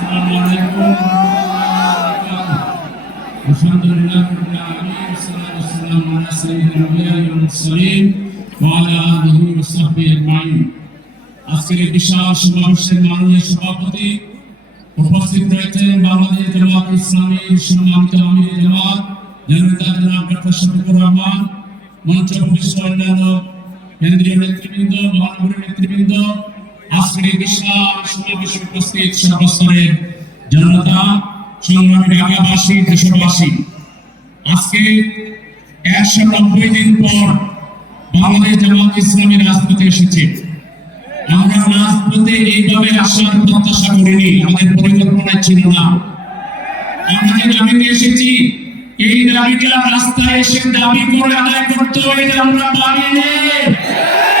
السلام عليكم الحمد لله رب العالمين والصلاة والسلام على سيد الأنبياء والمرسلين وعلى آله وصحبه أجمعين আজকের এই বিশাল সমাবেশের মাননীয় সভাপতি উপস্থিত রয়েছেন বাংলাদেশ জামাত ইসলামীর সম্মানিত আমির জামাত জনতা জনাব ডক্টর শফিকুর রহমান মঞ্চ উপবিষ্ট অন্যান্য কেন্দ্রীয় নেতৃবৃন্দ মহানগরের নেতৃবৃন্দ আজকের বিশাল সমাবেশে উপস্থিত সর্বস্তরের জনতা, সংগ্রামী ঢাকাবাসী দেশবাসী, আজকে একশো নব্বই দিন পর বাংলাদেশ জামাত ইসলামী রাজপথে এসেছে। আমরা রাজপথে এইভাবে আসার প্রত্যাশা করিনি, আমাদের পরিকল্পনায় ছিল না। আমরা যে দাবিতে এসেছি, এই দাবিটা রাস্তায় এসে দাবি করে আদায় করতে হবে আমরা পারিনি এটি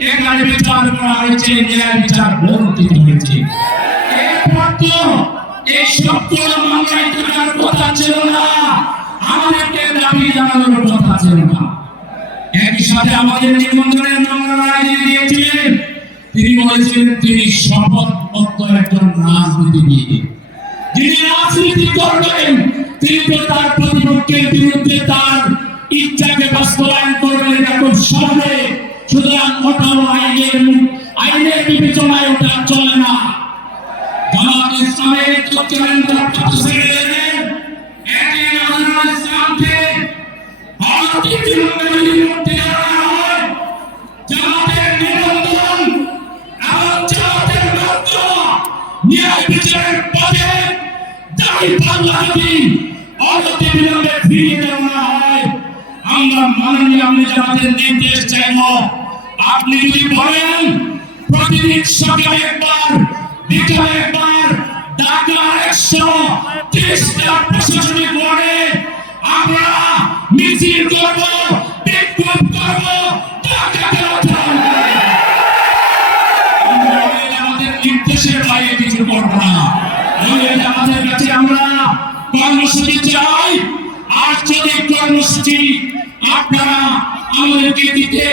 এখানে বিচার করা হয়েছে, ন্যায় বিচার বর্ধিত হয়েছে। এরপর তো এই সবগুলো মামলায় থাকার কথা ছিল না, আমাদেরকে দাবি জানানোর কথা ছিল না। একই সাথে আমাদের নিবন্ধনের মামলা রায় দিয়েছিলেন। তিনি বলেছিলেন, তিনি শপথবদ্ধ একজন রাজনীতিবিদ। যিনি রাজনীতি করবেন, তিনি তো তার প্রতিপক্ষের বিরুদ্ধে তার ইচ্ছাকে বাস্তবায়ন করবেন, এটা খুব সহজে। সুতরাং ওটাও আইনের আইনের বিবেচনায় ওটা চলে না। জামাত ইসলামের হয়। আমরা মাননীয় আপনি জামাতের নির্দেশ চাইব। আপনি যদি বলেন, প্রতিদিন সকালে একবার, বিকালে একবার, ঢাকা একশো তিরিশটা প্রশাসনিক ওয়ার্ডে আমরা মিছিল করব, বিক্ষোভ করব নির্দেশের বাইরে কিছু করব না। আমাদের কাছে আমরা কর্মসূচি চাই, আর যদি কর্মসূচি আপনারা আমাদেরকে দিতে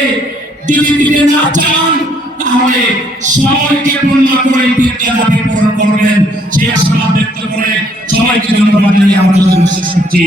যদি দিতে না চান তাহলে সবাইকে পূর্ণ করে দিতে দাবি পূরণ করবেন সেই ব্যক্ত করে সবাইকে ধন্যবাদ জানিয়ে আমরা শেষ করছি।